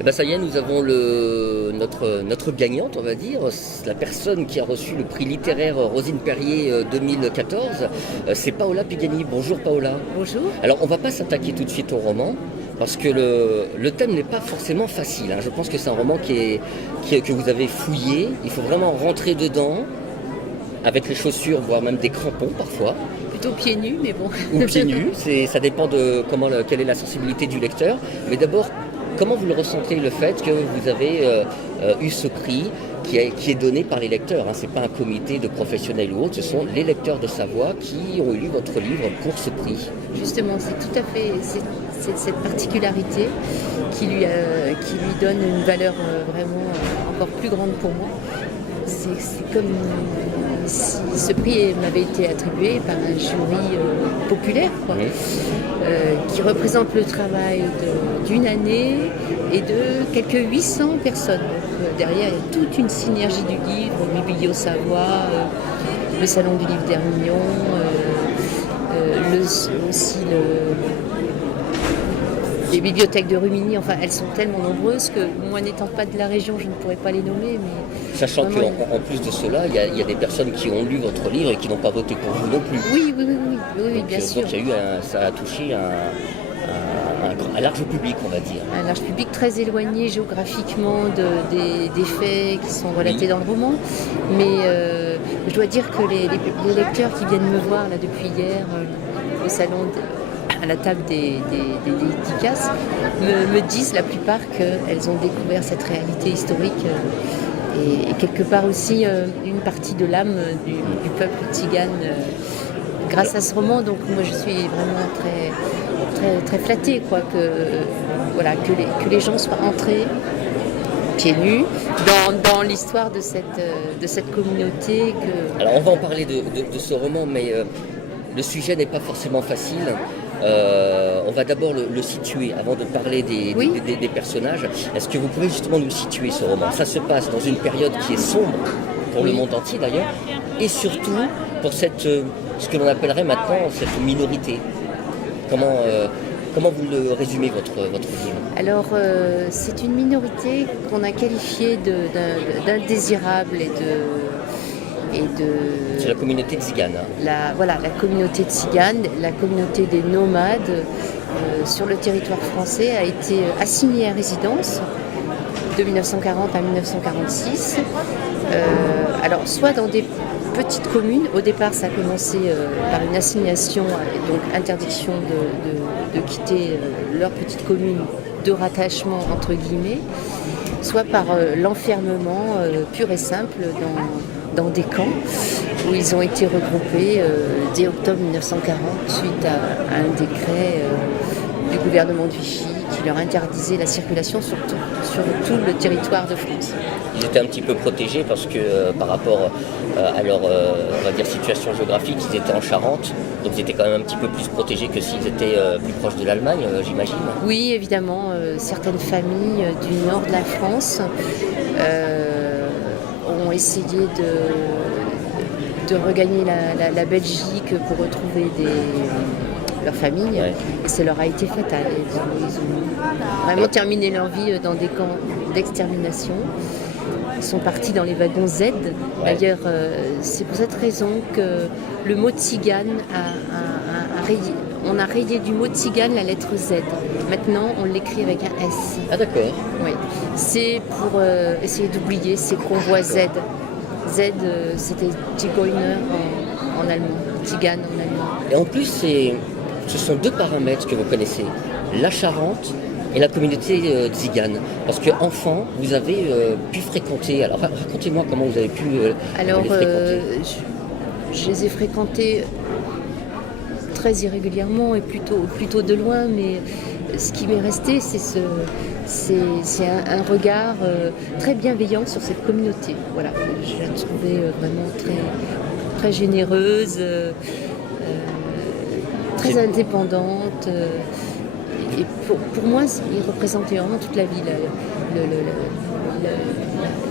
Et ben ça y est, nous avons notre gagnante, on va dire, la personne qui a reçu le prix littéraire Rosine Perrier 2014, c'est Paola Pigani. Bonjour Paola. Bonjour. Alors on va pas s'attaquer tout de suite au roman, parce que le thème n'est pas forcément facile. Je pense que c'est un roman que vous avez fouillé, il faut vraiment rentrer dedans, avec les chaussures, voire même des crampons parfois. Plutôt pieds nus, mais bon. Ou pieds nus, ça dépend de quelle est la sensibilité du lecteur. Mais d'abord, comment vous le ressentez, le fait que vous avez eu ce prix qui est donné par les lecteurs, Ce n'est pas un comité de professionnels ou autre, ce sont les lecteurs de Savoie qui ont lu votre livre pour ce prix. Justement, c'est tout à fait cette particularité qui lui donne une valeur vraiment encore plus grande pour moi. C'est comme si ce prix m'avait été attribué par un jury populaire, qui représente le travail d'une année et de quelques 800 personnes. Donc, derrière, il y a toute une synergie du livre, le Biblio Savoie, le Salon du livre d'Hermignon, les bibliothèques de Rumilly, enfin elles sont tellement nombreuses que moi n'étant pas de la région, je ne pourrais pas les nommer. Mais sachant qu'en plus de cela, il y a des personnes qui ont lu votre livre et qui n'ont pas voté pour vous non plus. Oui, bien sûr. Donc ça a touché un large public, on va dire. Un large public très éloigné géographiquement des faits qui sont relatés dans le roman. Mais je dois dire que les lecteurs qui viennent me voir là depuis hier au salon à la table des dédicaces me disent la plupart qu'elles ont découvert cette réalité historique et quelque part aussi une partie de l'âme du peuple tzigane grâce à ce roman. Donc moi je suis vraiment très flattée que les gens soient entrés pieds nus dans l'histoire de cette communauté. Alors on va en parler de ce roman, mais le sujet n'est pas forcément facile. On va d'abord le situer avant de parler des personnages. Est-ce que vous pouvez justement nous situer ce roman ? Ça se passe dans une période qui est sombre pour le monde entier d'ailleurs, et surtout pour ce que l'on appellerait maintenant cette minorité. Comment vous le résumez votre livre ? Alors c'est une minorité qu'on a qualifiée d'indésirable C'est la communauté tzigane. La communauté tzigane, la communauté des nomades sur le territoire français a été assignée à résidence de 1940 à 1946. Alors soit dans des petites communes, au départ ça a commencé par une assignation, donc interdiction de quitter leur petite commune de rattachement entre guillemets, soit par l'enfermement pur et simple dans des camps où ils ont été regroupés dès octobre 1940 suite à un décret du gouvernement de Vichy qui leur interdisait la circulation sur tout le territoire de France. Ils étaient un petit peu protégés parce que par rapport à leur on va dire, situation géographique, ils étaient en Charente, donc ils étaient quand même un petit peu plus protégés que s'ils étaient plus proches de l'Allemagne, j'imagine. Oui, évidemment, certaines familles du nord de la France ont essayé de regagner la Belgique pour retrouver leur famille, et ça leur a été fatal. Ils ont vraiment terminé leur vie dans des camps d'extermination. Ils sont partis dans les wagons Z. D'ailleurs, c'est pour cette raison que le mot tzigane on a rayé du mot tzigane la lettre Z. Maintenant, on l'écrit avec un S. Ah d'accord. Oui. C'est pour essayer d'oublier ces convois Z. Z, c'était Tzigeuner en allemand, tzigane en allemand. Et en plus, ce sont deux paramètres que vous connaissez, la Charente et la communauté tzigane. Parce qu'enfant, vous avez pu fréquenter. Alors racontez-moi comment vous avez pu les fréquenter. Je les ai fréquentés très irrégulièrement et plutôt de loin, mais ce qui m'est resté, c'est un regard très bienveillant sur cette communauté. Voilà, je la trouvais vraiment très généreuse, très indépendante. Et pour moi, il représentait vraiment toute la vie,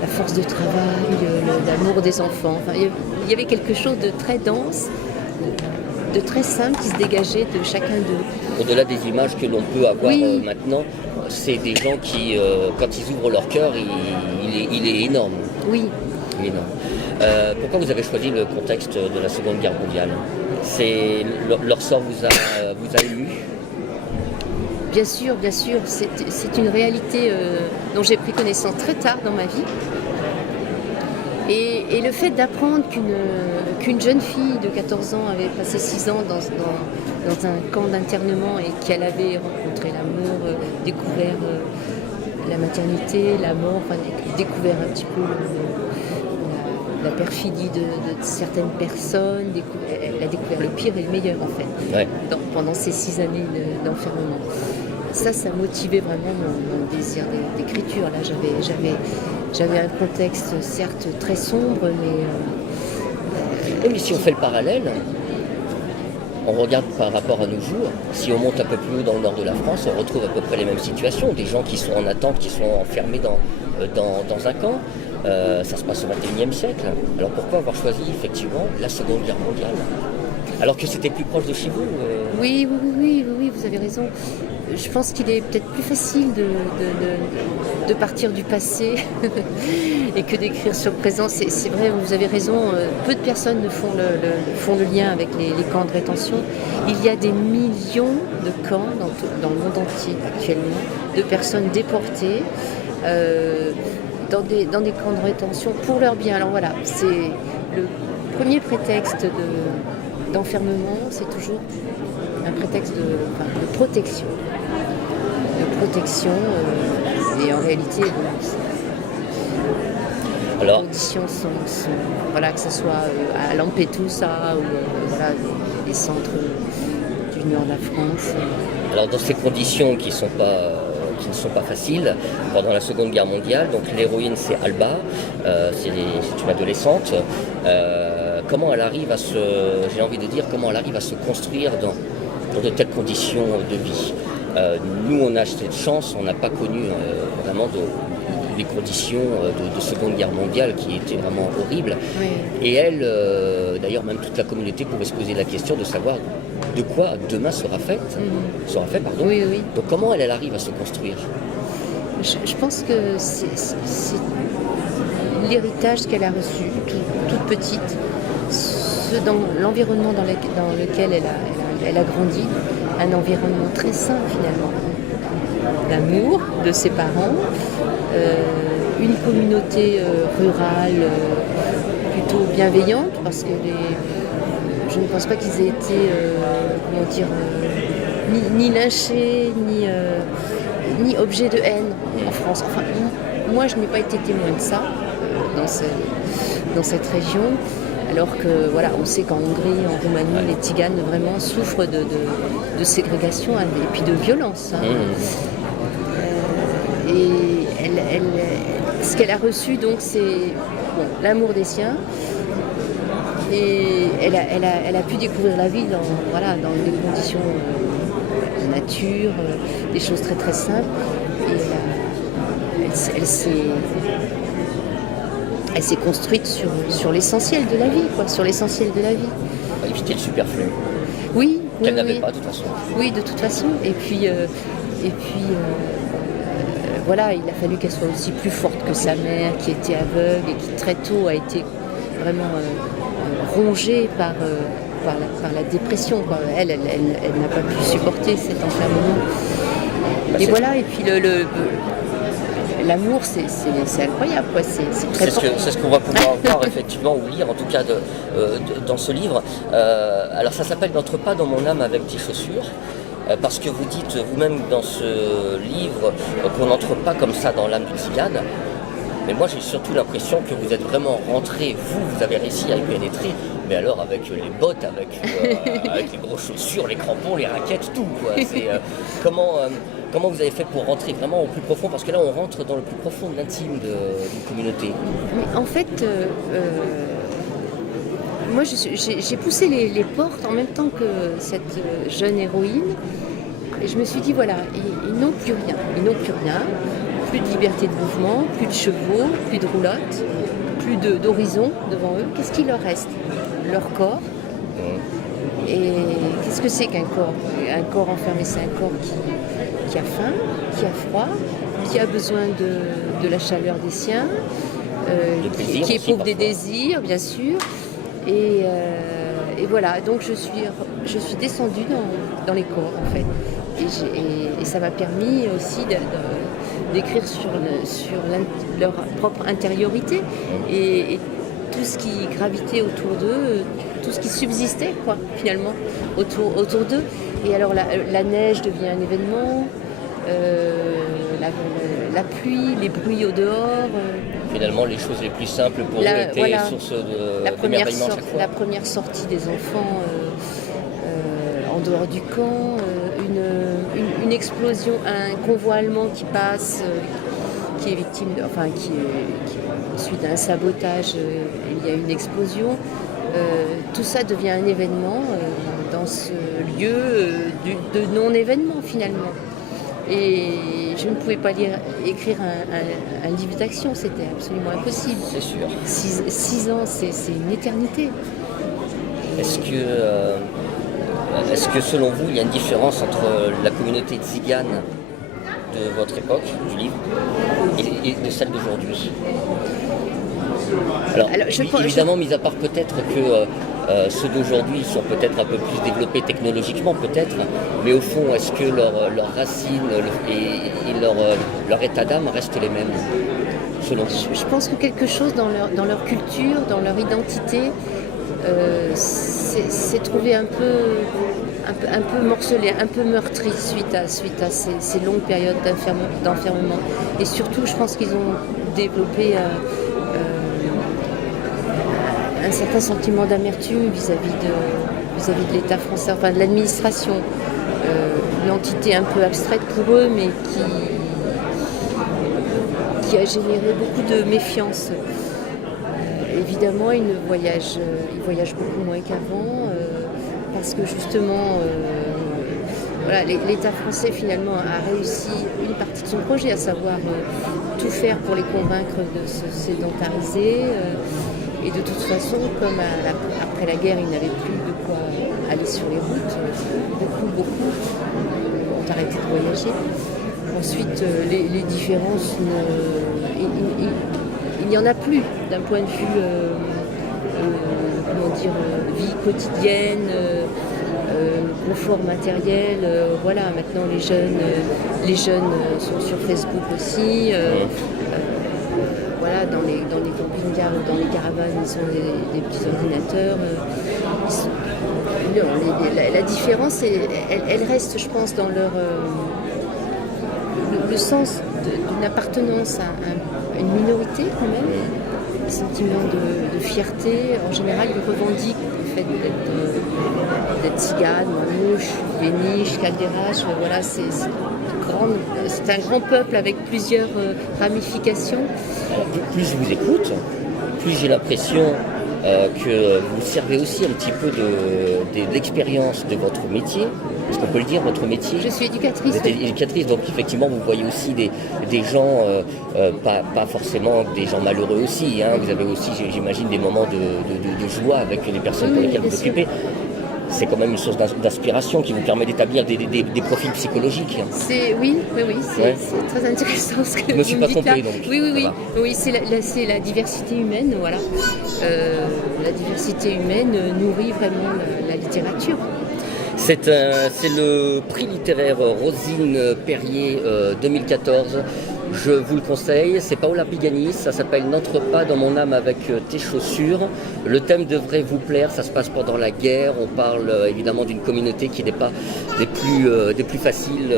la force de travail, l'amour des enfants. Enfin, il y avait quelque chose de très dense, de très simple qui se dégageait de chacun d'eux. Au-delà des images que l'on peut avoir maintenant, c'est des gens qui, quand ils ouvrent leur cœur, il est énorme. Oui. Il est énorme. Pourquoi vous avez choisi le contexte de la Seconde Guerre mondiale? Leur sort vous a ému? Bien sûr, c'est une réalité dont j'ai pris connaissance très tard dans ma vie. Et le fait d'apprendre qu'une jeune fille de 14 ans avait passé 6 ans dans un camp d'internement et qu'elle avait rencontré l'amour, découvert la maternité, la mort, enfin, découvert un petit peu la perfidie de certaines personnes, elle a découvert le pire et le meilleur en fait, ouais. Pendant ces 6 années d'enfermement. Ça motivait vraiment mon désir d'écriture. Là, j'avais un contexte certes très sombre, mais... Et si on fait le parallèle, on regarde par rapport à nos jours, si on monte un peu plus haut dans le nord de la France, on retrouve à peu près les mêmes situations, des gens qui sont en attente, qui sont enfermés dans un camp. Ça se passe au XXIe siècle. Alors pourquoi avoir choisi effectivement la Seconde Guerre mondiale? Alors que c'était plus proche de chez vous Oui, vous avez raison. Je pense qu'il est peut-être plus facile de partir du passé et que d'écrire sur le présent. C'est vrai, vous avez raison, peu de personnes font le lien avec les camps de rétention. Il y a des millions de camps dans le monde entier actuellement, de personnes déportées dans des camps de rétention pour leur bien. Alors voilà, c'est le premier prétexte d'enfermement, c'est toujours un prétexte de protection. Et en réalité, les conditions sont voilà, que ce soit à Lampedusa ou voilà, les centres du nord de la France. Alors dans ces conditions qui ne sont pas faciles, pendant la Seconde Guerre mondiale, donc l'héroïne c'est Alba, c'est une adolescente. Comment elle arrive comment elle arrive à se construire dans de telles conditions de vie? Nous, on a cette chance, on n'a pas connu vraiment les conditions de Seconde Guerre mondiale qui étaient vraiment horribles. Oui. Et elle, d'ailleurs, même toute la communauté pouvait se poser la question de savoir de quoi demain sera fait. Pardon. Oui. Donc comment elle arrive à se construire? Je pense que c'est l'héritage qu'elle a reçu toute petite, l'environnement dans lequel elle a grandi, un environnement très sain finalement. L'amour de ses parents, une communauté rurale plutôt bienveillante, parce que je ne pense pas qu'ils aient été ni lynchés, ni objet de haine en France. Enfin, moi je n'ai pas été témoin de ça dans cette région. Alors que, voilà, on sait qu'en Hongrie, en Roumanie, les Tziganes vraiment souffrent de ségrégation et puis de violence. Et ce qu'elle a reçu, donc, c'est l'amour des siens. Et elle a pu découvrir la vie dans des conditions de nature, des choses très très simples. Et elle s'est construite sur l'essentiel de la vie, sur l'essentiel de la vie. Éviter le superflu. Oui. Qu'elle n'avait pas de toute façon. Oui, de toute façon. Et puis voilà, il a fallu qu'elle soit aussi plus forte que sa mère, qui était aveugle et qui très tôt a été vraiment rongée par la dépression. Quoi. Elle n'a pas pu supporter cet enfermement. Et voilà, et puis l'amour, c'est incroyable, quoi. C'est très fort. C'est ce qu'on va pouvoir voir effectivement ou lire en tout cas dans ce livre. Alors ça s'appelle N'entre pas dans mon âme avec tes chaussures. Parce que vous dites vous-même dans ce livre qu'on n'entre pas comme ça dans l'âme du Tzigane. Mais moi j'ai surtout l'impression que vous êtes vraiment rentré, vous avez réussi à y pénétrer, mais alors avec les bottes, avec les grosses chaussures, les crampons, les raquettes, tout quoi. Comment vous avez fait pour rentrer vraiment au plus profond? Parce que là on rentre dans le plus profond de l'intime d'une communauté. Mais en fait, moi j'ai poussé les portes en même temps que cette jeune héroïne. Et je me suis dit, voilà, ils n'ont plus rien. Ils n'ont plus rien. Plus de liberté de mouvement, plus de chevaux, plus de roulottes, plus d'horizon devant eux. Qu'est-ce qui leur reste? Leur corps. Et qu'est-ce que c'est qu'un corps? Un corps enfermé, c'est un corps qui a faim, qui a froid, qui a besoin de la chaleur des siens, qui éprouve des désirs, bien sûr. Et voilà, donc je suis descendue dans les corps, en fait. Et ça m'a permis aussi d'écrire sur leur propre intériorité et tout ce qui gravitait autour d'eux, tout ce qui subsistait, quoi, finalement, autour d'eux. Et alors la neige devient un événement, la pluie, les bruits au dehors. Finalement, les choses les plus simples pour eux étaient source d'émerveillement à chaque fois. La première sortie des enfants en dehors du camp, une explosion, un convoi allemand qui passe, qui est victime, suite à un sabotage, il y a une explosion. Tout ça devient un événement dans ce lieu de non-événement finalement. Et je ne pouvais pas écrire un livre d'action, c'était absolument impossible. C'est sûr. 6 ans, c'est une éternité. Est-ce que selon vous, il y a une différence entre la communauté tzigane de votre époque, du livre, et de celle d'aujourd'hui? Alors évidemment, mis à part peut-être que ceux d'aujourd'hui sont peut-être un peu plus développés technologiquement, peut-être, mais au fond, est-ce que leurs racines et leur état d'âme restent les mêmes, selon vous? Je pense que quelque chose dans leur culture, dans leur identité, s'est trouvé un peu morcelé, un peu meurtri suite à ces longues périodes d'enfermement. Et surtout, je pense qu'ils ont développé un certain sentiment d'amertume vis-à-vis de l'État français, enfin de l'administration, une entité un peu abstraite pour eux, mais qui a généré beaucoup de méfiance. Évidemment, ils voyagent beaucoup moins qu'avant, parce que justement, l'État français finalement a réussi une partie de son projet, à savoir tout faire pour les convaincre de se sédentariser. Et de toute façon, comme après la guerre, ils n'avaient plus de quoi aller sur les routes, beaucoup ont arrêté de voyager. Ensuite, les différences, il n'y en a plus d'un point de vue vie quotidienne, confort matériel. Voilà, maintenant les jeunes sont sur Facebook aussi. Voilà, dans les camping-cars ou dans les caravanes, ils ont des petits ordinateurs. La différence, elle reste, je pense, dans leur le sens d'une appartenance à une minorité quand même, le sentiment de fierté. En général, ils revendiquent le fait d'être tzigane, manouche, yéniche, calderach. Voilà, c'est un grand peuple avec plusieurs ramifications. Plus je vous écoute, plus j'ai l'impression que vous servez aussi un petit peu de l'expérience de votre métier. Est-ce qu'on peut le dire, votre métier? Je suis éducatrice. Vous êtes éducatrice, donc effectivement vous voyez aussi des gens, pas forcément des gens malheureux aussi, hein. Vous avez aussi, j'imagine, des moments de joie avec les personnes pour lesquelles vous vous occupez. C'est quand même une source d'inspiration qui vous permet d'établir des profils psychologiques. Oui, c'est très intéressant ce que vous me dites là. Je me suis pas trompé, donc. Oui, c'est la diversité humaine, voilà. La diversité humaine nourrit vraiment la littérature. C'est le prix littéraire Rosine Perrier 2014. Je vous le conseille, c'est Paola Pigani, ça s'appelle N'entre pas dans mon âme avec tes chaussures. Le thème devrait vous plaire, ça se passe pendant la guerre, on parle évidemment d'une communauté qui n'est pas des plus faciles,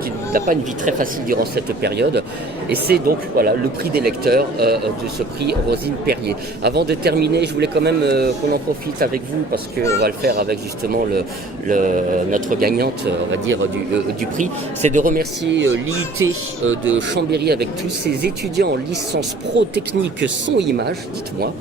qui n'a pas une vie très facile durant cette période. Et c'est donc voilà le prix des lecteurs de ce prix Rosine Perrier. Avant de terminer, je voulais quand même qu'on en profite avec vous, parce qu'on va le faire avec justement notre gagnante, on va dire, du prix. C'est de remercier l'IUT de Chambéry avec tous ses étudiants en licence pro technique son et image, dites-moi.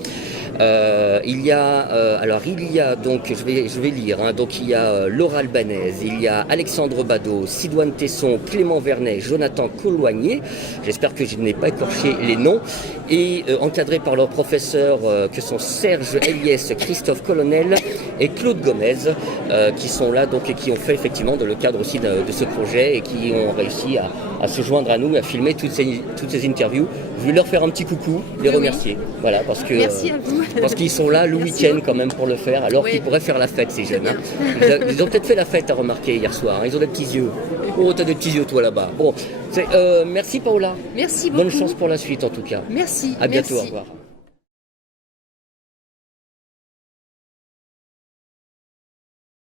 Il y a donc, je vais lire, hein, donc il y a Laura Albanese, il y a Alexandre Badeau, Sidoine Tesson, Clément Vernet, Jonathan Colloigné, j'espère que je n'ai pas écorché les noms, et encadrés par leurs professeurs que sont Serge Eliès, Christophe Colonel et Claude Gomez, qui sont là donc et qui ont fait effectivement dans le cadre aussi de ce projet et qui ont réussi à se joindre à nous, à filmer toutes ces interviews. Je vais leur faire un petit coucou, les remercier. Voilà, parce que merci à vous. Parce qu'ils sont là le week-end quand même pour le faire, alors qu'ils pourraient faire la fête, ces jeunes. Hein. Ils ont peut-être fait la fête, à remarquer, hier soir. Hein. Ils ont des petits yeux. Oh, t'as des petits yeux toi là-bas. Bon, merci Paola. Merci beaucoup. Bonne chance pour la suite en tout cas. Merci. À bientôt, merci. au revoir.